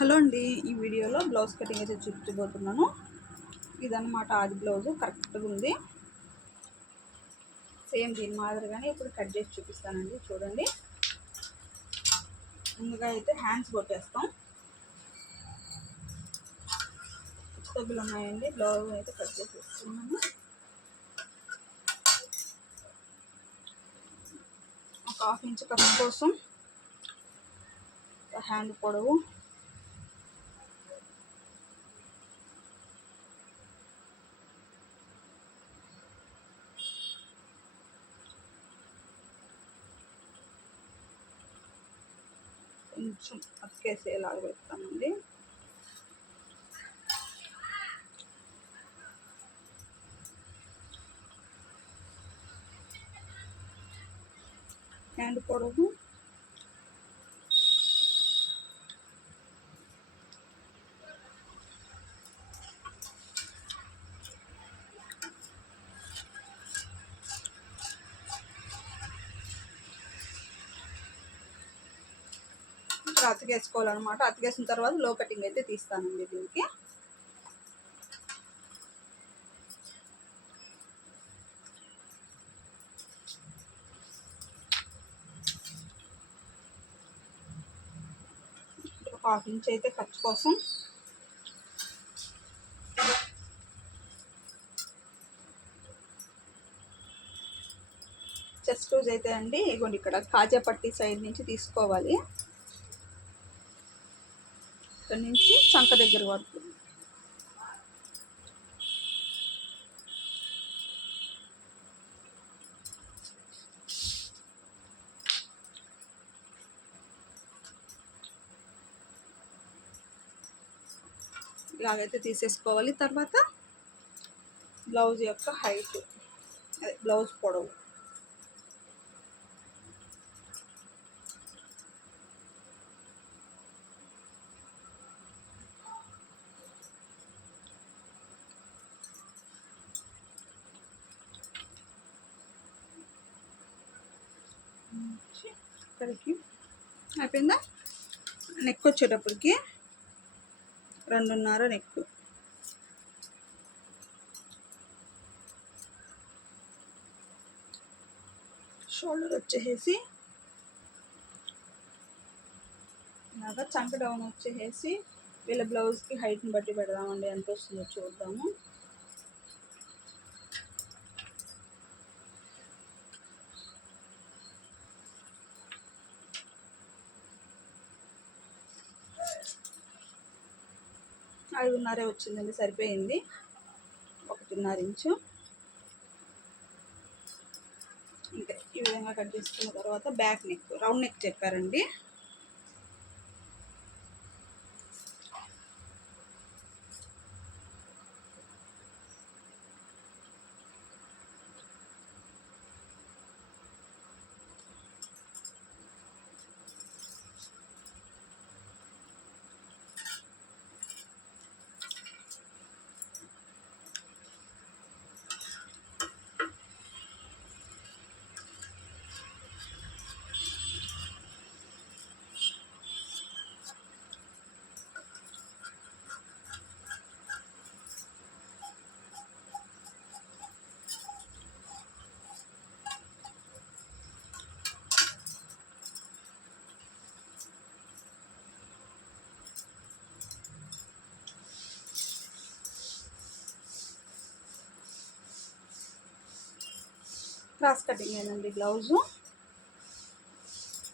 Hello అండి, ఈ వీడియోలో బ్లౌజ్ కటింగ్ అయితే చూపించబోతున్నాను. ఇదన్నమాట ఆది బ్లౌజ్. కరెక్ట్గా ఉంది. సేమ్ దీని మాదిరిగానే ఇప్పుడు కట్ చేసి చూపిస్తానండి. చూడండి, ముందుగా అయితే హ్యాండ్స్ కొట్టేస్తాం. సబ్బులు ఉన్నాయండి. బ్లౌజ్ అయితే కట్ చేసి వేస్తున్నాను. ఒక 1/2 ఇంచ్ కప్ కోసం హ్యాండ్ పొడవు, కొంచెం అతికేసేలాగా పెడతామండి. హ్యాండ్ పొడవు అతికేసుకోవాలన్నమాట. అతికేసిన తర్వాత లో కటింగ్ అయితే తీస్తానండి. దీనికి ఒక 1/2 ఇంచ్ అయితే ఖర్చు కోసం, చెస్ట్ లూజ్ అయితే అండి ఇగోండి ఇక్కడ కాజా పట్టి సైడ్ నుంచి తీసుకోవాలి. ఇక్కడ నుంచి చంక దగ్గర వరకు ఇలాగైతే తీసేసుకోవాలి. తర్వాత బ్లౌజ్ యొక్క హైట్, అదే బ్లౌజ్ పొడవు ఇక్కడికి అయిపోయిందా. నెక్ వచ్చేటప్పటికి 2.5 నెక్, షోల్డర్ వచ్చేసి ఇలాగా చంక డౌన్ వచ్చేసి వీళ్ళ బ్లౌజ్కి హైట్ని బట్టి పెడదామండి. ఎంత వస్తుందో చూద్దాము. ఐదున్నరే వచ్చిందండి, సరిపోయింది. 1.5 ఇంచు. ఇంకా ఈ విధంగా కట్ చేసుకున్న తర్వాత బ్యాక్ నెక్, రౌండ్ నెక్ చెప్పారండి. క్రాస్ కటింగ్ ఏనండి బ్లౌజు.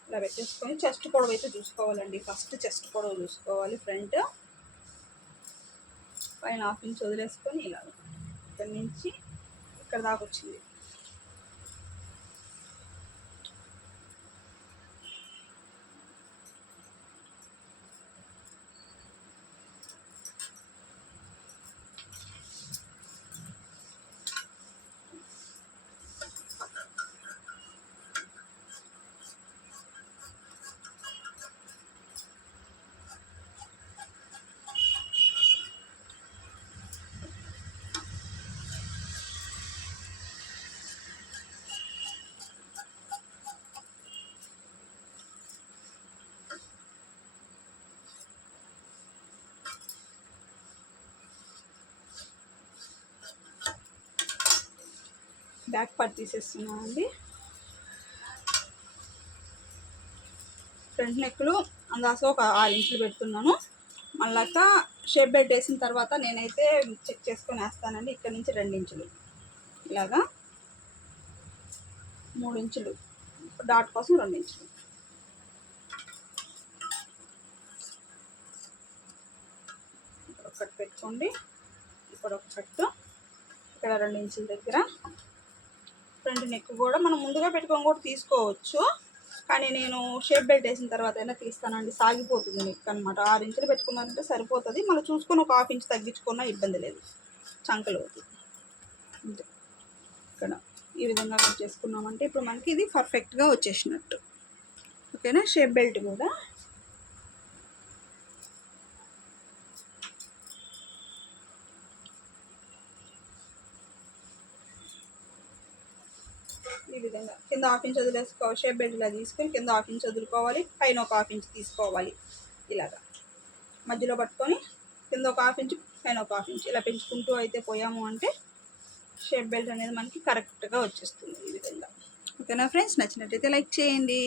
ఇలా పెట్టేసుకొని చెస్ట్ పొడవు అయితే చూసుకోవాలండి. ఫస్ట్ చెస్ట్ పొడవు చూసుకోవాలి. ఫ్రంట్ పైన 1/2 ఇంచ్ వదిలేసుకొని ఇలా ఇక్కడ నుంచి ఇక్కడ దాకా వచ్చింది. బ్యాక్ పార్ట్ తీసేస్తున్నానండి. ఫ్రంట్ నెక్లు అందాక ఒక 6 ఇంచులు పెడుతున్నాను. మళ్ళాక షేప్ బెల్ట్ వేసిన తర్వాత నేనైతే చెక్ చేసుకొని వేస్తానండి. ఇక్కడ నుంచి 2 ఇంచులు, ఇలాగా 3 ఇంచులు, డాట్ కోసం 2 ఇంచులు. ఇక్కడ ఒకటి పెట్టుకోండి, ఇక్కడ ఒక కట్టు, ఇక్కడ 2 ఇంచుల దగ్గర. ఫ్రంట్ నెక్ కూడా మనం ముందుగా పెట్టుకొని కూడా తీసుకోవచ్చు, కానీ నేను షేప్ బెల్ట్ వేసిన తర్వాత అయినా తీస్తానండి. సాగిపోతుంది నెక్ అనమాట. 6 ఇంచులు పెట్టుకున్నారంటే సరిపోతుంది. మళ్ళీ చూసుకొని ఒక 1/2 ఇంచ్ తగ్గించుకున్నా ఇబ్బంది లేదు. చంకలు అంతే. ఇక్కడ ఈ విధంగా కట్ చేసుకున్నామంటే ఇప్పుడు మనకి ఇది పర్ఫెక్ట్గా వచ్చేసినట్టు. ఓకేనా. షేప్ బెల్ట్ కూడా ఈ విధంగా కింద 1/2 ఇంచ్ వదిలేసుకోవాలి. షేప్ బెల్ట్ ఇలా తీసుకొని కింద 1/2 ఇంచ్ వదులుకోవాలి, పైన ఒక 1/2 ఇంచ్ తీసుకోవాలి. ఇలాగా మధ్యలో పట్టుకొని కింద ఒక 1/2 ఇంచ్, పైన ఒక 1/2 ఇంచ్ ఇలా పెంచుకుంటూ అయితే పోయాము అంటే షేప్ బెల్ట్ అనేది మనకి కరెక్ట్గా వచ్చేస్తుంది ఈ విధంగా. ఓకేనా ఫ్రెండ్స్, నచ్చినట్టయితే లైక్ చేయండి.